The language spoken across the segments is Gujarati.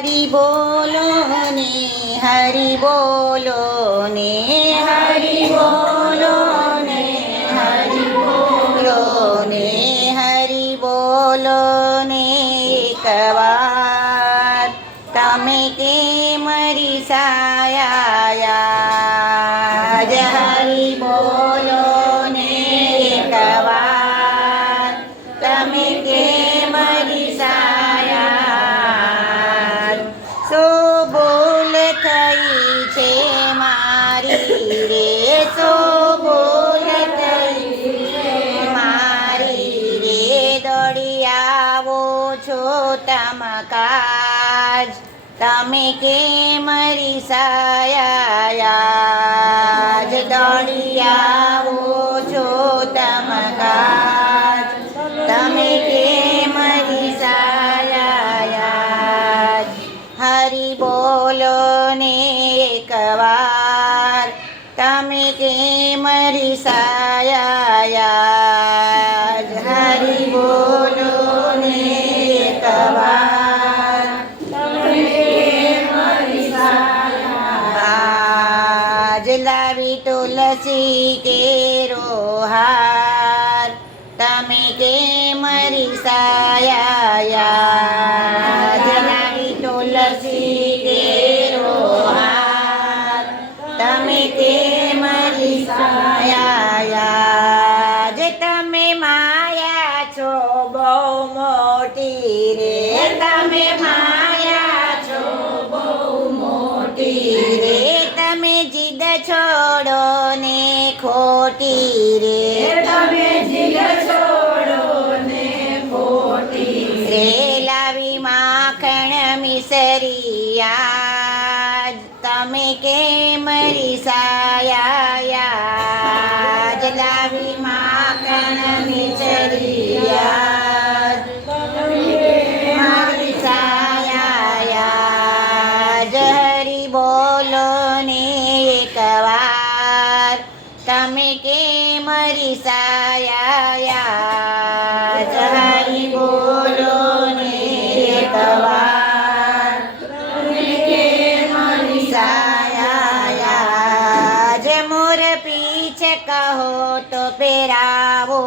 હરિ બોલો ને હરિ બોલો ને હરિ બોલો ને હરિ બોલો ને હરિ બોલો ને એક વાર તમે કેમ રિસાયા હરિ બોલો ને એક વાર તમે કેમ રિસાયા શું ભૂલ થઈ છે મારી રે શું ભૂલ થઈ છે મારી રે દોડી આવો છો તમકાજ તમે કેમ રિસાયા દોડી આવો છો તમકાજ તમે કેમ રિસાયા હરિ બોલો ને એક વાર તમે કેમ રિસાયા હરિ બોલો ને એક વાર તમે કેમ રિસાયા આજ લાવી તુલસી કેરો હાર તમે કેમ રિસાયા લાવી તુલસી કેરો હાર તમે કેમ રિસાયા જે તમે માયા છો બહુ મોટી રે તમે માયા છો બહુ મોટી રે તમે જીદ છોડો ને ખોટી રે તમે જીદ છોડો ને ખોટી રે લાવી માખણ મિસરિયા તમે કેમ રિસાયા લાવી માખણ મિસરિયા તમે કેમ રિસાયા હરિ બોલો ને એક વાર તમે કેમ રિસાયા હરિ બોલો ને એક વાર તમે કેમ રિસાયા જે મોર પીછે કહો તો પહેરાવો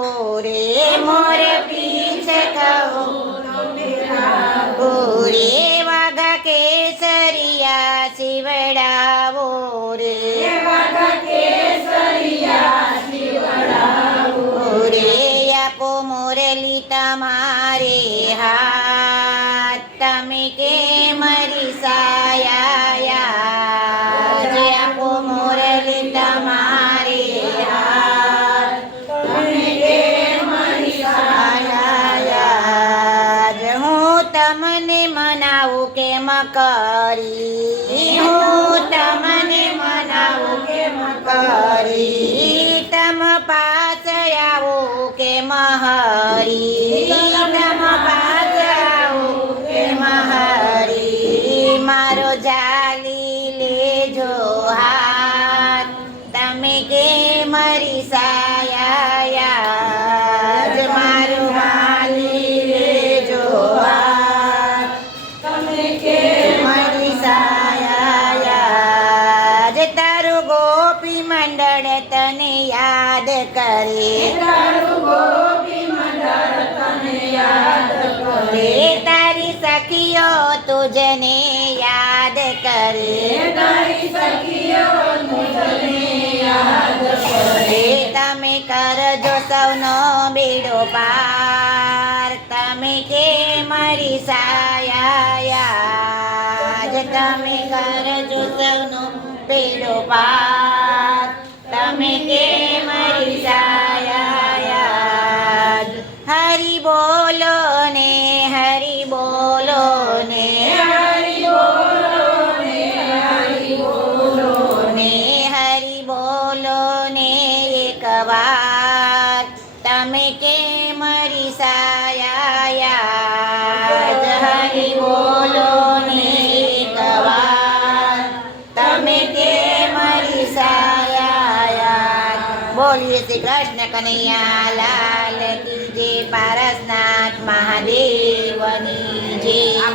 રે મોર પીછે કહો તો પહેરાવો રે વાઘા કેસરિયા શિવડાવો રે વાઘા કેસરિયા શિવડાવો રે આપો મોરલી તમારે હાથ તમે કેમ રિસાયા જે આપો મોરલી તમારે હાથ તમે કેમ રિસાયા હું તમને મનાવું કેમ કરી હું તમને મનાવું કેમ કરી તમ પાસ આવો કેમ હરી તમ પાસ આવો કેમ હરી મારો જાલી લેજો હાથ તમે કેમ રિસાયા મારું હાલી લેજો હાથ તમે કેમ રિસાયા તારું ગોપી મંડળ તને યાદ કરે તારું ગોપી મંડળ તને યાદ કરે તારી સખીઓ તુજને યાદ કરે તારી સખીઓ તુજને યાદ કરે તમે કરજો સૌનો બેડો પાર તમે કેમ રિસાયા તમે કરજો સૌનો બેડો પાર તમે કેમ રિસાયા હરિ બોલો ને હરિ બોલો ને હરિ બોલો ને હરિ બોલો ને હરિ બોલો ને એક વાર તમે કેમ રિસાયા હરિ બોલો ને એક વાર તમે કેમ રિસાયા બોલીએ શ્રી કૃષ્ણ કનૈયા લાલ કી જય પારસનાથ મહાદેવની જય